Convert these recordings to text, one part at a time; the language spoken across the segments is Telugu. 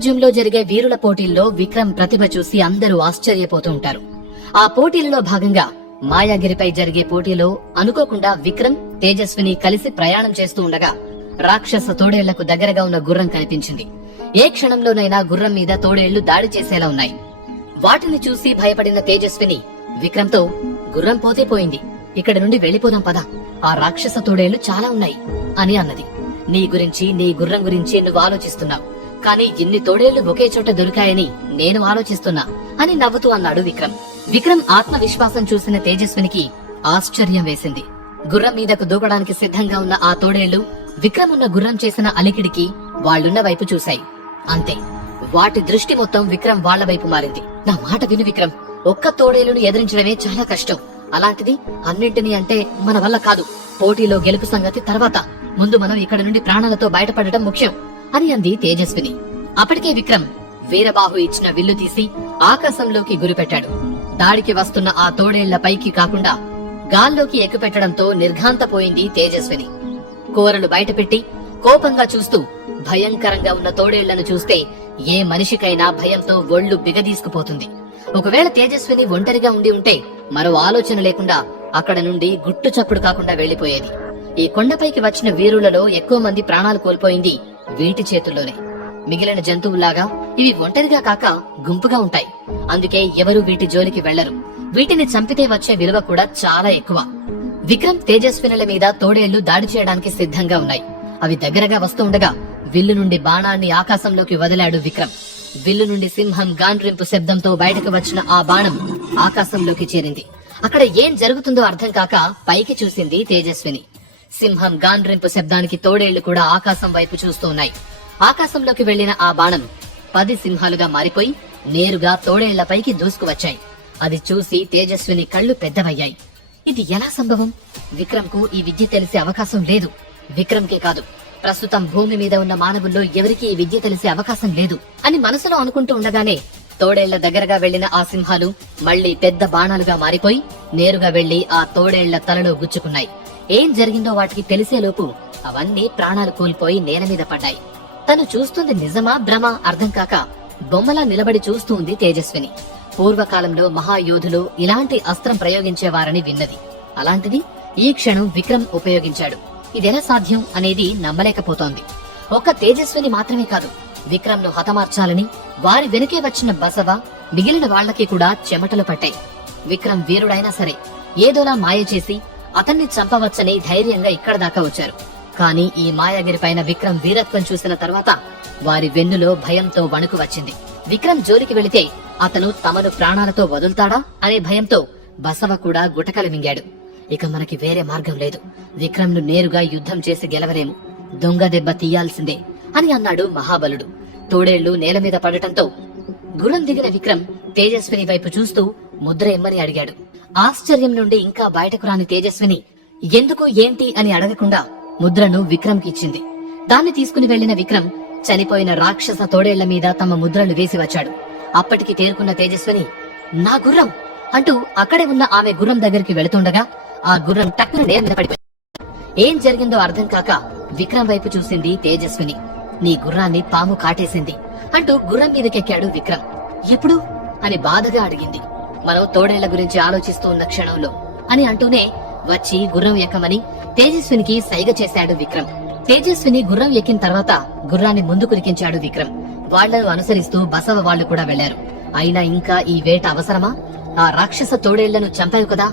రాజ్యంలో జరిగే వీరుల పోటీల్లో విక్రమ్ ప్రతిభ చూసి అందరూ ఆశ్చర్యపోతూ ఉంటారు ఆ పోటీలలో భాగంగా మాయాగిరిపై జరిగే పోటీలో అనుకోకుండా విక్రమ్ తేజస్విని కలిసి ప్రయాణం చేస్తూ ఉండగా రాక్షస తోడేళ్ళకు దగ్గరగా ఉన్న గుర్రం కనిపించింది. ఏ క్షణంలోనైనా గుర్రం మీద తోడేళ్ళు దాడి చేసేలా ఉన్నాయి. వాటిని చూసి భయపడిన తేజస్విని విక్రమ్తో గుర్రం పోతే పోయింది. ఇక్కడ నుండి వెళ్ళిపోదాం పద. ఆ రాక్షస తోడేళ్ళు చాలా ఉన్నాయి అని అన్నది. నీ గురించి నీ గుర్రం గురించి నువ్వు ఆలోచిస్తున్నావు. కానీ ఇన్ని తోడేళ్ళు ఒకే చోట దొరికాయని నేను ఆలోచిస్తున్నా అని నవ్వుతూ అన్నాడు విక్రమ్. విక్రమ్ ఆత్మవిశ్వాసం చూసిన తేజస్వినికి ఆశ్చర్యం వేసింది. గుర్రం మీదకు దూకడానికి సిద్ధంగా ఉన్న ఆ తోడేళ్ళు విక్రమ్ ఉన్న గుర్రం చేసిన అలికిడికి వాళ్ళున్న వైపు చూశాయి. అంతే. వాటి దృష్టి మొత్తం విక్రమ్ వాళ్ళ వైపు మారింది. నా మాట విను విక్రమ్. ఒక్క తోడేలును ఎదిరించడమే చాలా కష్టం. అలాంటిది అన్నింటినీ అంటే మన వల్ల కాదు. పోటీలో గెలుపు సంగతి తర్వాత. ముందు మనం ఇక్కడ నుండి ప్రాణాలతో బయటపడటం ముఖ్యం. అని అంది తేజస్విని. అప్పటికే విక్రమ్ వీరబాహు ఇచ్చిన విల్లు తీసి ఆకాశంలోకి గురిపెట్టాడు. దాడికి వస్తున్న ఆ తోడేళ్ళ పైకి కాకుండా గాల్లోకి ఎక్కుపెట్టడంతో నిర్ఘాంతపోయింది తేజస్విని. కూరలు బయటపెట్టి కోపంగా చూస్తూ భయంకరంగా ఉన్న తోడేళ్ళను చూస్తే ఏ మనిషికైనా భయంతో ఒళ్ళు బిగదీసుకుపోతుంది. ఒకవేళ తేజస్విని ఒంటరిగా ఉండి ఉంటే మరో ఆలోచన లేకుండా అక్కడ నుండి గుట్టు చప్పుడు కాకుండా వెళ్ళిపోయేది ఈ కొండపైకి వచ్చిన వీరులలో ఎక్కువ మంది ప్రాణాలు కోల్పోయింది వీటి చేతుల్లోనే. మిగిలిన జంతువులాగా ఇవి ఒంటరిగా కాక గుంపుగా ఉంటాయి. అందుకే ఎవరు వీటి జోలికి వెళ్ళరు వీటిని చంపితే వచ్చే విలువ కూడా చాలా ఎక్కువ. విక్రమ్ తేజస్వినుల మీద తోడేళ్ళు దాడి చేయడానికి సిద్ధంగా ఉన్నాయి. అవి దగ్గరగా వస్తూ ఉండగా విల్లు నుండి బాణాన్ని ఆకాశంలోకి వదిలాడు విక్రమ్. విల్లు నుండి సింహం గాండ్రింపు శబ్దంతో బయటకు వచ్చిన ఆ బాణం ఆకాశంలోకి చేరింది. అక్కడ ఏం జరుగుతుందో అర్థం కాక పైకి చూసింది తేజస్విని. సింహం గాండ్రింపు శబ్దానికి తోడేళ్ళు కూడా ఆకాశం వైపు చూస్తూ ఉన్నాయి ఆకాశంలోకి వెళ్ళిన ఆ బాణం పది సింహాలుగా మారిపోయి నేరుగా తోడేళ్ళపైకి దూసుకువచ్చాయి. అది చూసి తేజస్విని కళ్ళు పెద్దవయ్యాయి. ఇది ఎలా సంభవం? విక్రమ్కు ఈ విద్య తెలిసే అవకాశం లేదు. విక్రమ్ కే కాదు ప్రస్తుతం భూమి మీద ఉన్న మానవుల్లో ఎవరికీ ఈ విద్య తెలిసే అవకాశం లేదు అని మనసులో అనుకుంటూ ఉండగానే తోడేళ్ళ దగ్గరగా వెళ్ళిన ఆ సింహాలు మళ్ళీ పెద్ద బాణాలుగా మారిపోయి నేరుగా వెళ్ళి ఆ తోడేళ్ళ తలలో గుచ్చుకున్నాయి. ఏం జరిగిందో వాటికి తెలిసేలోపు అవన్నీ ప్రాణాలు కోల్పోయి నేల మీద పడ్డాయి. తను చూస్తుంది నిజమా భ్రమ అర్థం కాక బొమ్మలా నిలబడి చూస్తూ ఉంది తేజస్విని. పూర్వకాలంలో మహాయోధులు ఇలాంటి అస్త్రం ప్రయోగించేవారని విన్నది. అలాంటిది ఈ క్షణం విక్రమ్ ఉపయోగించాడు. ఇదెలా సాధ్యం అనేది నమ్మలేకపోతోంది. ఒక్క తేజస్విని మాత్రమే కాదు విక్రమ్ను హతమార్చాలని వారి వెనుకే వచ్చిన బసవ మిగిలిన వాళ్ళకి కూడా చెమటలు పట్టాయి. విక్రమ్ వీరుడైనా సరే ఏదోలా మాయ చేసి అతన్ని చంపవచ్చని ధైర్యంగా ఇక్కడ దాకా వచ్చారు. కానీ ఈ మాయాగిరి పైన విక్రమ్ వీరత్వం చూసిన తర్వాత వారి వెన్నులో భయంతో వణుకు వచ్చింది. విక్రమ్ జోలికి వెళితే అతను తమను ప్రాణాలతో వదులుతాడా అనే భయంతో బసవ కూడా గుటకలు మింగాడు. ఇక మనకి వేరే మార్గం లేదు. విక్రమ్ను నేరుగా యుద్ధం చేసి గెలవలేము. దొంగ దెబ్బ తీయాల్సిందే. అని అన్నాడు మహాబలుడు. తోడేళ్ళు నేల మీద పడటంతో గుర్రం దిగిన విక్రమ్ తేజస్విని వైపు చూస్తూ ముద్ర ఇమ్మని అడిగాడు. ఆశ్చర్యం నుండి ఇంకా బయటకు రాని తేజస్విని ఎందుకు ఏంటి? అని అడగకుండా ముద్రను విక్రమ్ ఇచ్చింది. దాన్ని తీసుకుని వెళ్ళిన విక్రమ్ చనిపోయిన రాక్షస తోడేళ్ళ మీద తమ ముద్రలు వేసి వచ్చాడు. అప్పటికి తేరుకున్న తేజస్విని నా గుర్రం! అంటూ అక్కడే ఉన్న ఆమె గుర్రం దగ్గరికి వెళుతుండగా ఆ గుర్రం టక్కున నేల మీద పడిపోయింది. ఏం జరిగిందో అర్థం కాక విక్రమ్ వైపు చూసింది తేజస్విని. నీ గుర్రాన్ని పాము కాటేసింది అంటూ గుర్రం మీదకెక్కాడు విక్రమ్. ఎప్పుడు? అని బాధగా అడిగింది. మనం తోడేళ్ళ గురించి ఆలోచిస్తూ ఉన్న క్షణంలో అని అంటూనే వచ్చి గుర్రం ఎక్కమని తేజస్వినికి సైగ చేశాడు విక్రమ్. తేజస్విని గుర్రం ఎక్కిన తర్వాత గుర్రాన్ని ముందుకు రికించాడు విక్రమ్. వాళ్ళను అనుసరిస్తూ బసవ వాళ్ళు కూడా వెళ్ళారు అయినా ఇంకా ఈ వేట అవసరమా? ఆ రాక్షస తోడేళ్ళను చంపావు కదా?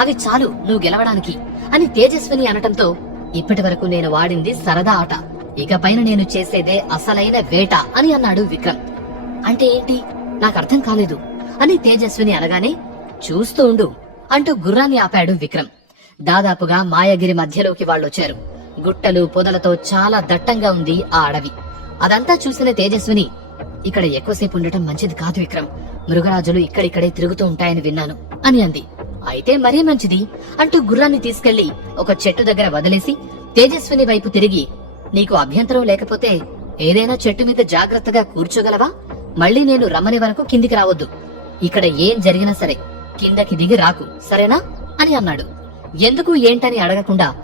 అవి చాలు నువ్వు గెలవడానికి అని తేజస్విని అనటంతో ఇప్పటి వరకు నేను వాడింది సరదా ఆట. ఇక పైన నేను చేసేదే అసలైన వేట అని అన్నాడు విక్రమ్. అంటే ఏంటి? నాకు అర్థం కాలేదు. అని తేజస్విని అనగానే చూస్తూ ఉండు అంటూ గుర్రాన్ని ఆపాడు విక్రమ్. దాదాపుగా మాయగిరి మధ్యలోకి వాళ్ళొచ్చారు. గుట్టలు పొదలతో చాలా దట్టంగా ఉంది ఆ అడవి. అదంతా చూసిన తేజస్విని ఇక్కడ ఎక్కువసేపు ఉండటం మంచిది కాదు విక్రమ్. మృగరాజులు ఇక్కడిక్కడే తిరుగుతూ ఉంటాయని విన్నాను అని అంది. అయితే మరీ మంచిది అంటూ గుర్రాన్ని తీసుకెళ్ళి ఒక చెట్టు దగ్గర వదిలేసి తేజస్విని వైపు తిరిగి నీకు అభ్యంతరం లేకపోతే ఏదైనా చెట్టు మీద జాగ్రత్తగా కూర్చోగలవా? మళ్ళీ నేను రమ్మని వరకు కిందికి రావద్దు. ఇక్కడ ఏం జరిగినా సరే కిందకి దిగి రాకు సరేనా? అని అన్నాడు. ఎందుకు ఏంటని అడగకుండా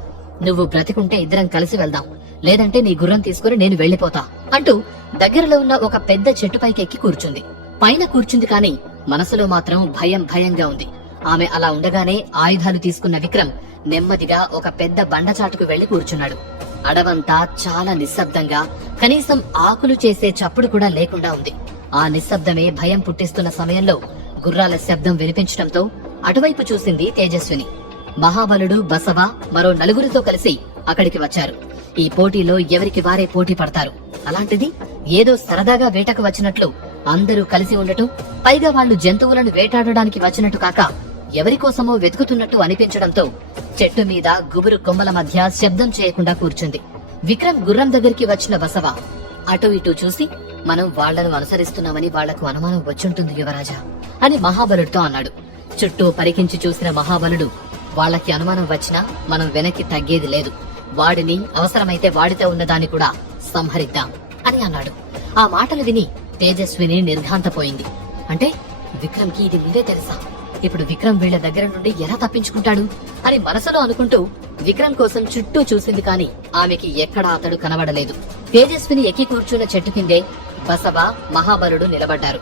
నువ్వు బ్రతికుంటే ఇద్దరం కలిసి వెళ్దాం. లేదంటే నీ గుర్రం తీసుకుని నేను వెళ్ళిపోతా అంటూ దగ్గరలో ఉన్న ఒక పెద్ద చెట్టుపైకి ఎక్కి కూర్చుంది. పైన కూర్చుంది కాని మనసులో మాత్రం భయం భయంగా ఉంది. ఆమె అలా ఉండగానే ఆయుధాలు తీసుకున్న విక్రమ్ నెమ్మదిగా ఒక పెద్ద బండచాటుకు వెళ్ళి కూర్చున్నాడు. అడవంతా చాలా నిశ్శబ్దంగా కనీసం ఆకులు చేసే చప్పుడు కూడా లేకుండా ఉంది. ఆ నిశ్శబ్దమే భయం పుట్టిస్తున్న సమయంలో గుర్రాల శబ్దం వినిపించడంతో అటువైపు చూసింది తేజస్విని. మహాబలుడు బసవ మరో నలుగురితో కలిసి అక్కడికి వచ్చారు. ఈ పోటీలో ఎవరికి వారే పోటీ పడతారు? అలాంటిది ఏదో సరదాగా వేటకు వచ్చినట్లు అందరూ కలిసి ఉండటం పైగా వాళ్ళు జంతువులను వేటాడడానికి వచ్చినట్టు కాక ఎవరికోసమో వెతుకుతున్నట్టు అనిపించడంతో చెట్టు మీద గుబురు కొమ్మల మధ్య శబ్దం చేయకుండా కూర్చుంది. విక్రమ్ గుర్రం దగ్గరికి వచ్చిన బసవ అటు ఇటు చూసి మనం వాళ్ళను అనుసరిస్తున్నామని వాళ్ళకు అనుమానం వచ్చుంటుంది యువరాజా అని మహాబలుడితో అన్నాడు. చుట్టూ పరికించి చూసిన మహాబలుడు వాళ్ళకి అనుమానం వచ్చినా మనం వెనక్కి తగ్గేది లేదు. వాడిని అవసరమైతే వాడితో ఉన్నదాన్ని కూడా సంహరిద్దాం అని అన్నాడు. ఆ మాటలు విని తేజస్విని నిర్ఘాంతపోయింది. అంటే విక్రమ్కి ఇది ముందే తెలుసా? ఇప్పుడు విక్రమ్ వీళ్ళ దగ్గర నుండి ఎలా తప్పించుకుంటాడు అని మనసులో అనుకుంటూ విక్రమ్ కోసం చుట్టూ చూసింది కాని ఆమెకి ఎక్కడా అతడు కనబడలేదు. తేజస్విని ఎక్కి కూర్చున్న చెట్టు కిందే బసవ మహాబలుడు నిలబడ్డారు.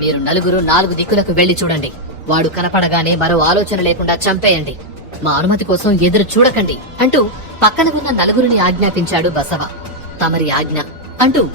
మీరు నలుగురు నాలుగు దిక్కులకు వెళ్ళి చూడండి. వాడు కనపడగానే మరో ఆలోచన లేకుండా చంపేయండి. మా అనుమతి కోసం ఎదురు చూడకండి అంటూ పక్కన ఉన్న నలుగురిని ఆజ్ఞాపించాడు బసవ. తమరి ఆజ్ఞ అంటూ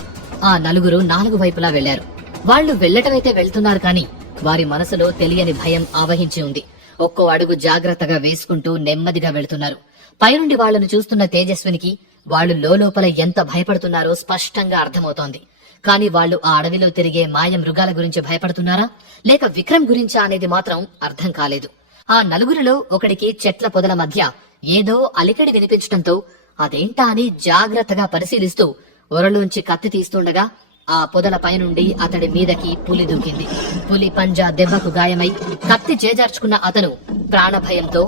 ఆ నలుగురు నాలుగు వైపులా వెళ్ళారు వాళ్ళు వెళ్ళటమైతే వెళ్తున్నారు కాని వారి మనసులో తెలియని భయం ఆవహించి ఉంది. ఒక్కో అడుగు జాగ్రత్తగా వేసుకుంటూ నెమ్మదిగా వెళ్తున్నారు. పైనుండి వాళ్ళను చూస్తున్న తేజస్వినికి వాళ్ళు లోపల ఎంత భయపడుతున్నారో స్పష్టంగా అర్థమవుతోంది. కాని వాళ్ళు ఆ అడవిలో తిరిగే మాయ మృగాల గురించి భయపడుతున్నారా? లేక విక్రమ్ గురించా అనేది మాత్రం అర్థం కాలేదు. ఆ నలుగురిలో ఒకడికి చెట్ల పొదల మధ్య ఏదో అలికడి వినిపించటంతో అదేంటా అని జాగ్రత్తగా పరిశీలిస్తూ ఒరలోంచి కత్తి తీస్తుండగా ఆ పొదల పైనుండి అతడి మీదకి పులి దూకింది. పులి పంజా దెబ్బకు గాయమై కత్తి చేజార్చుకున్న అతను ప్రాణభయంతో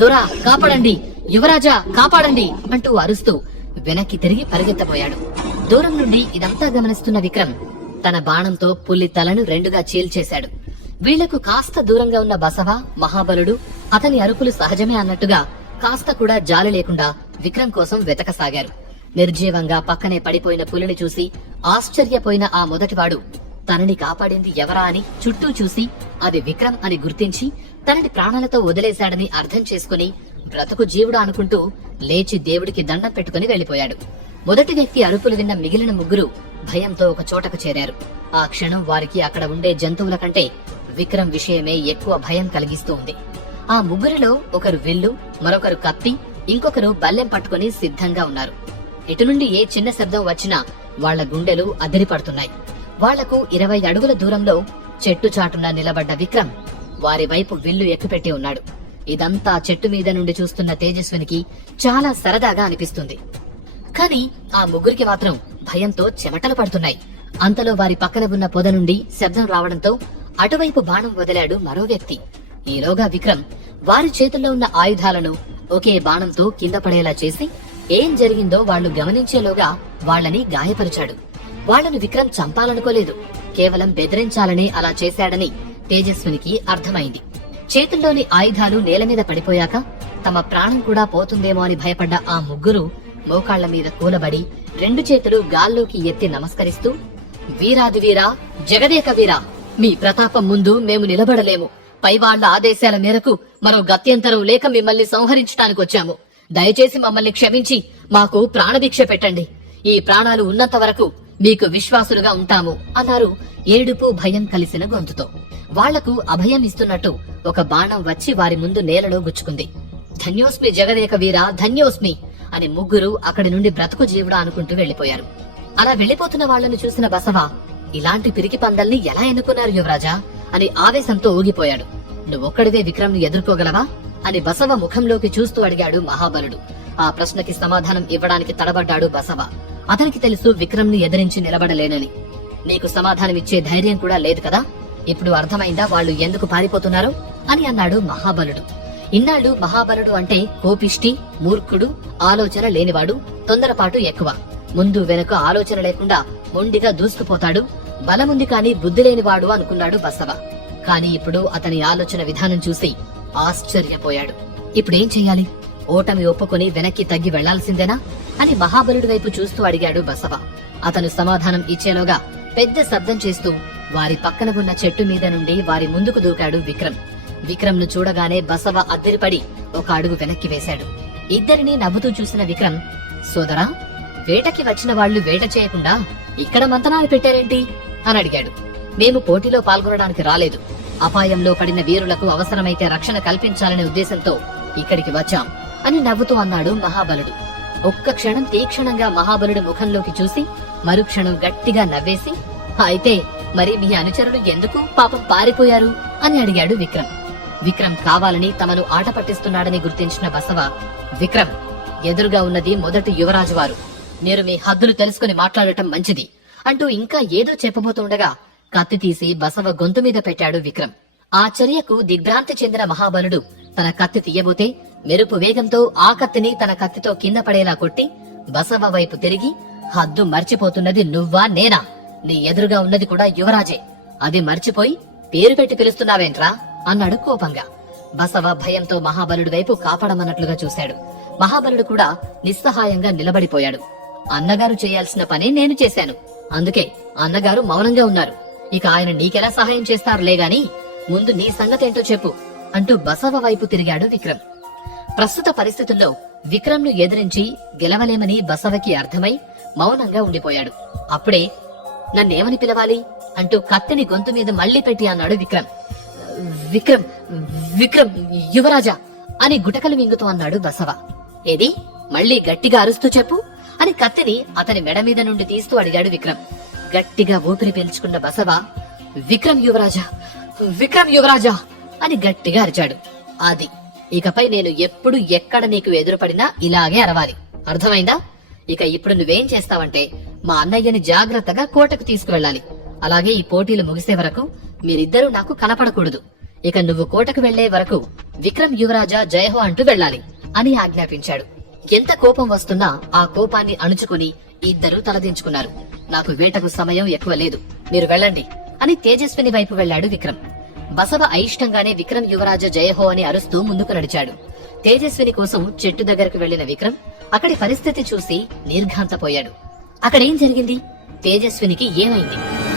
దొరా కాపాడండి! యువరాజా కాపాడండి! అంటూ అరుస్తూ వెనక్కి తిరిగి పరిగెత్తబోయాడు. దూరం నుండి ఇదంతా గమనిస్తున్న విక్రమ్ తన బాణంతో పులి తలను రెండుగా చీల్చేశాడు. వీళ్ళకు కాస్త దూరంగా ఉన్న బసవ మహాబలుడు అతని అరుపులు సహజమే అన్నట్టుగా కాస్త కూడా జాలి లేకుండా విక్రమ్ కోసం వెతకసాగారు. నిర్జీవంగా పక్కనే పడిపోయిన పులిని చూసి ఆశ్చర్యపోయిన ఆ మొదటివాడు తనని కాపాడింది ఎవరా అని చుట్టూ చూసి అది విక్రమ్ అని గుర్తించి తనని ప్రాణాలతో వదిలేశాడని అర్థం చేసుకుని బ్రతుకు జీవుడు అనుకుంటూ లేచి దేవుడికి దండం పెట్టుకుని వెళ్ళిపోయాడు మొదటి వ్యక్తి అరుపులు విన్న మిగిలిన ముగ్గురు భయంతో ఒక చోటకు చేరారు. ఆ క్షణం వారికి అక్కడ ఉండే జంతువుల కంటే విక్రమ్ విషయమే ఎక్కువ భయం కలిగిస్తూ ఉంది. ఆ ముగ్గురిలో ఒకరు విల్లు మరొకరు కత్తి ఇంకొకరు బల్లెం పట్టుకుని సిద్ధంగా ఉన్నారు. ఇటు నుండి ఏ చిన్న శబ్దం వచ్చినా వాళ్ళ గుండెలు అదిరిపడుతున్నాయి. వాళ్ళకు ఇరవై అడుగుల దూరంలో చెట్టు చాటున నిలబడ్డ విక్రమ్ వారి వైపు విల్లు ఎక్కుపెట్టి ఉన్నాడు. ఇదంతా చెట్టు మీద నుండి చూస్తున్న తేజస్వినికి చాలా సరదాగా అనిపిస్తుంది. కాని ఆ ముగ్గురికి మాత్రం భయంతో చెమటలు పడుతున్నాయి. అంతలో వారి పక్కన ఉన్న పొద నుండి శబ్దం రావడంతో అటువైపు బాణం వదిలాడు మరో వ్యక్తి. ఈలోగా విక్రమ్ వారి చేతుల్లో ఉన్న ఆయుధాలను ఒకే బాణంతో కింద పడేలా చేసి ఏం జరిగిందో వాళ్ళు గమనించేలోగా వాళ్ళని గాయపరిచాడు. వాళ్ళను విక్రమ్ చంపాలనుకోలేదు. కేవలం బెదిరించాలని అలా చేశాడని తేజస్వినికి అర్థమైంది. చేతుల్లోని ఆయుధాలు నేల మీద పడిపోయాక తమ ప్రాణం కూడా పోతుందేమో అని భయపడ్డ ఆ ముగ్గురు మోకాళ్ళ మీద కూలబడి రెండు చేతులు గాల్లోకి ఎత్తి నమస్కరిస్తూ వీరాది వీరా జగదేక వీరా మీ ప్రతాపం ముందు మేము నిలబడలేము. పైవాళ్ళ ఆదేశాల మేరకు మరో గత్యంతరం లేక మిమ్మల్ని సంహరించడానికి వచ్చాము దయచేసి మమ్మల్ని క్షమించి మాకు ప్రాణభిక్ష పెట్టండి. ఈ ప్రాణాలు ఉన్నంత వరకు మీకు విశ్వాసులుగా ఉంటాము అన్నారు ఏడుపు భయం కలిసిన గొంతుతో. వాళ్ళకు అభయం ఇస్తున్నట్టు ఒక బాణం వచ్చి వారి ముందు నేలలో గుచ్చుకుంది. ధన్యోస్మి జగదేక వీర ధన్యోస్మి అని ముగ్గురు అక్కడి నుండి బ్రతుకు జీవుడా అనుకుంటూ వెళ్ళిపోయారు అలా వెళ్ళిపోతున్న వాళ్ళను చూసిన బసవ ఇలాంటి పిరికి పందల్ని ఎలా ఎన్నుకున్నారు యువరాజా? అని ఆవేశంతో ఊగిపోయాడు. నువ్వొక్కడివే విక్రమ్ను ఎదుర్కోగలవా? అని బసవ ముఖంలోకి చూస్తూ అడిగాడు మహాబలుడు. ఆ ప్రశ్నకి సమాధానం ఇవ్వడానికి తడబడ్డాడు బసవ. అతనికి తెలుసు విక్రమ్ని ఎదిరించి నిలబడలేనని. నీకు సమాధానమిచ్చే ధైర్యం కూడా లేదు కదా? ఇప్పుడు అర్థమైందా వాళ్ళు ఎందుకు పారిపోతున్నారు? అని అన్నాడు మహాబలుడు. ఇన్నాళ్ళు మహాబలుడు అంటే కోపిష్టి మూర్ఖుడు ఆలోచన లేనివాడు తొందరపాటు ఎక్కువ. ముందు వెనుక ఆలోచన లేకుండా మొండిగా దూసుకుపోతాడు బలముంది కాని బుద్ధి లేనివాడు అనుకున్నాడు బసవ. కాని ఇప్పుడు అతని ఆలోచన విధానం చూసి ఆశ్చర్యపోయాడు. ఇప్పుడేం చెయ్యాలి? ఓటమి ఒప్పుకొని వెనక్కి తగ్గి వెళ్ళాల్సిందేనా? అని మహాబలుడి వైపు చూస్తూ అడిగాడు బసవ. అతను సమాధానం ఇచ్చేలోగా పెద్ద శబ్దం చేస్తూ వారి పక్కన ఉన్న చెట్టు మీద నుండి వారి ముందుకు దూకాడు విక్రమ్. విక్రమ్ను చూడగానే బసవ అద్దరిపడి ఒక అడుగు వెనక్కి వేశాడు. ఇద్దరిని నవ్వుతూ చూసిన విక్రమ్ సోదరా వేటకి వచ్చిన వాళ్ళు వేట చేయకుండా ఇక్కడ మంతనాలు పెట్టారేంటి? అని అడిగాడు. మేము పోటీలో పాల్గొనడానికి రాలేదు. అపాయంలో పడిన వీరులకు అవసరమైతే రక్షణ కల్పించాలనే ఉద్దేశంతో ఇక్కడికి వచ్చాం అని నవ్వుతూ అన్నాడు మహాబలుడు. ఒక్క క్షణం తీక్షణంగా మహాబలుడి ముఖంలోకి చూసి మరుక్షణం గట్టిగా నవ్వేసి అయితే మరి మీ అనుచరులు ఎందుకు పాపం పారిపోయారు? అని అడిగాడు విక్రమ్. విక్రమ్ కావాలని తమను ఆట పట్టిస్తున్నాడని గుర్తించిన బసవ విక్రమ్ ఎదురుగా ఉన్నది మొదటి యువరాజు వారు మీరు మీ హద్దులు తెలుసుకుని మాట్లాడటం మంచిది అంటూ ఇంకా ఏదో చెప్పబోతుండగా కత్తి తీసి బసవ గొంతు మీద పెట్టాడు విక్రమ్. ఆ చర్యకు దిగ్భ్రాంతి చెందిన మహాబలుడు తన కత్తి తీయబోతే మెరుపు వేగంతో ఆ కత్తిని తన కత్తితో కింద పడేలా కొట్టి బసవ వైపు తిరిగి హద్దు మర్చిపోతున్నది నువ్వా నేనా? నీ ఎదురుగా ఉన్నది కూడా యువరాజే. అది మర్చిపోయి పేరు పెట్టి పిలుస్తున్నావేంట్రా? అన్నాడు కోపంగా. బసవ భయంతో మహాబలుడి వైపు కాపాడమన్నట్లుగా చూశాడు. మహాబలుడు కూడా నిస్సహాయంగా నిలబడిపోయాడు. అన్నగారు చేయాల్సిన పని నేను చేశాను. అందుకే అన్నగారు మౌనంగా ఉన్నారు. ఇక ఆయన నీకెలా సహాయం చేస్తారులే గాని ముందు నీ సంగతేంటో చెప్పు అంటూ బసవ వైపు తిరిగాడు విక్రమ్. ప్రస్తుత పరిస్థితుల్లో విక్రమ్ను ఎదిరించి గెలవలేమని బసవకి అర్థమై మౌనంగా ఉండిపోయాడు. అప్పుడే నన్నేమని పిలవాలి అంటూ కత్తిని గొంతు మీద మళ్ళీ పెట్టి అన్నాడు విక్రమ్. విక్రమ్ విక్రమ్ యువరాజా అని గుటకలు మింగుతూ అన్నాడు బసవ. ఏది? మళ్ళీ గట్టిగా అరుస్తూ చెప్పు అని కత్తిని అతని మెడ మీద నుండి తీస్తూ అడిగాడు విక్రమ్. గట్టిగా ఊపిరి పీల్చుకున్న బసవ విక్రమ్ యువరాజా విక్రమ్ యువరాజా అని గట్టిగా అరిచాడు. అది ఇకపై నేను ఎప్పుడు ఎక్కడ నీకు ఎదురుపడినా ఇలాగే అరవాలి. అర్థమైందా? ఇక ఇప్పుడు నువ్వేం చేస్తావంటే మా అన్నయ్యని జాగ్రత్తగా కోటకు తీసుకువెళ్ళాలి. అలాగే ఈ పోటీలు ముగిసే వరకు మీరిద్దరూ నాకు కనపడకూడదు. ఇక నువ్వు కోటకు వెళ్ళే వరకు విక్రమ్ యువరాజా జయహో అంటూ వెళ్ళాలి అని ఆజ్ఞాపించాడు. ఎంత కోపం వస్తున్నా ఆ కోపాన్ని అణుచుకుని ఇద్దరూ తలదించుకున్నారు. నాకు వేటకు సమయం ఎక్కువ లేదు. మీరు వెళ్ళండి. అని తేజస్విని వైపు వెళ్ళాడు విక్రమ్. బసవ అయిష్టంగానే విక్రమ్ యువరాజ జయహో అని అరుస్తూ ముందుకు నడిచాడు. తేజస్విని కోసం చెట్టు దగ్గరకు వెళ్ళిన విక్రమ్ అక్కడి పరిస్థితి చూసి నిర్ఘాంతపోయాడు. అక్కడేం జరిగింది? తేజస్వినికి ఏమైంది?